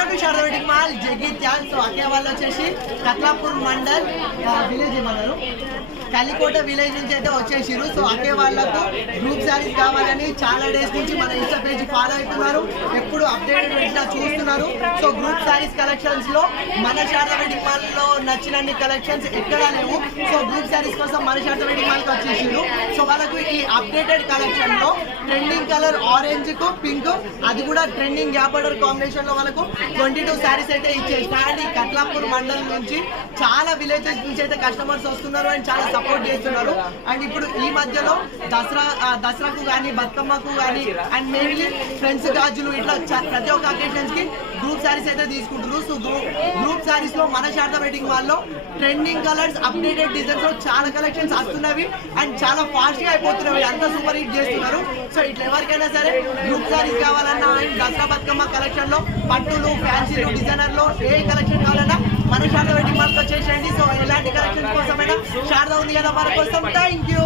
Welcome to Sharada wedding mall Jagtial. So అకే వాళ్ళు వచ్చేసి కత్లాపూర్ మండల్ విలేజ్ ఏమన్నారు, కలికోట విలేజ్ నుంచి అయితే వచ్చేసిరు. సో అకే వాళ్ళకు గ్రూప్ శారీస్ కావాలని చాలా డేస్ నుంచి మన ఇన్స్టా పేజ్ ఫాలో అవుతున్నారు, ఎప్పుడు అప్డేట్ పెట్టినా చూస్తున్నారు. సో గ్రూప్ శారీస్ కలెక్షన్స్ లో మన శారదా వెడ్డింగ్ మాల్ లో నచ్చినన్ని కలెక్షన్స్ ఎక్కడా లేవు. సో గ్రూప్ శారీస్ కోసం మన శారదా వెడ్డింగ్ మాల్ కి వచ్చేసిరు. సో వాళ్ళకు ఈ అప్డేటెడ్ కలెక్షన్ లో ట్రెండింగ్ కలర్ ఆరెంజ్ కు పింక్, అది కూడా ట్రెండింగ్ గ్యాప్ ఆర్డర్ కాంబినేషన్ లో మనకు 22 శారీస్ అయితే ఇచ్చేసిన. అండ్ ఈ కత్లాపూర్ మండలం నుంచి చాలా విలేజెస్ నుంచి అయితే కస్టమర్స్ వస్తున్నారు అండ్ చాలా సపోర్ట్ చేస్తున్నారు. అండ్ ఇప్పుడు ఈ మధ్యలో దసరాకు కానీ బతుకమ్మకు కానీ అండ్ మెయిన్లీ ఫ్రెండ్స్ గాజులు ఇట్లా ప్రతి ఒక్క అకేషన్స్ కి గ్రూప్ శారీస్ అయితే తీసుకుంటున్నారు. సో గ్రూప్ శారీస్ లో మన శారదా వెడ్డింగ్ మాల్ లో ట్రెండింగ్ కలర్స్ అప్డేటెడ్ డిజైన్స్ లో చాలా కలెక్షన్స్ వస్తున్నవి అండ్ చాలా ఫాస్ట్ గా అయిపోతున్నవి, అంతా సూపర్ హిట్ చేస్తున్నారు. సో ఇట్లా ఎవరికైనా సరే గ్రూప్ శారీస్ కావాలన్నా అండ్ దసరా బతుకమ్మ కలెక్షన్ లో పట్టులు ఫ్యాన్సీలు డిజైనర్ లో ఏ కలెక్షన్ కావాలన్నా మన శారదా వెడ్డింగ్ మాల్ వచ్చేసేయండి. సో ఎలాంటి కలెక్షన్ కోసమైనా శారదా ఉంది కదా మన కోసం. Thank you.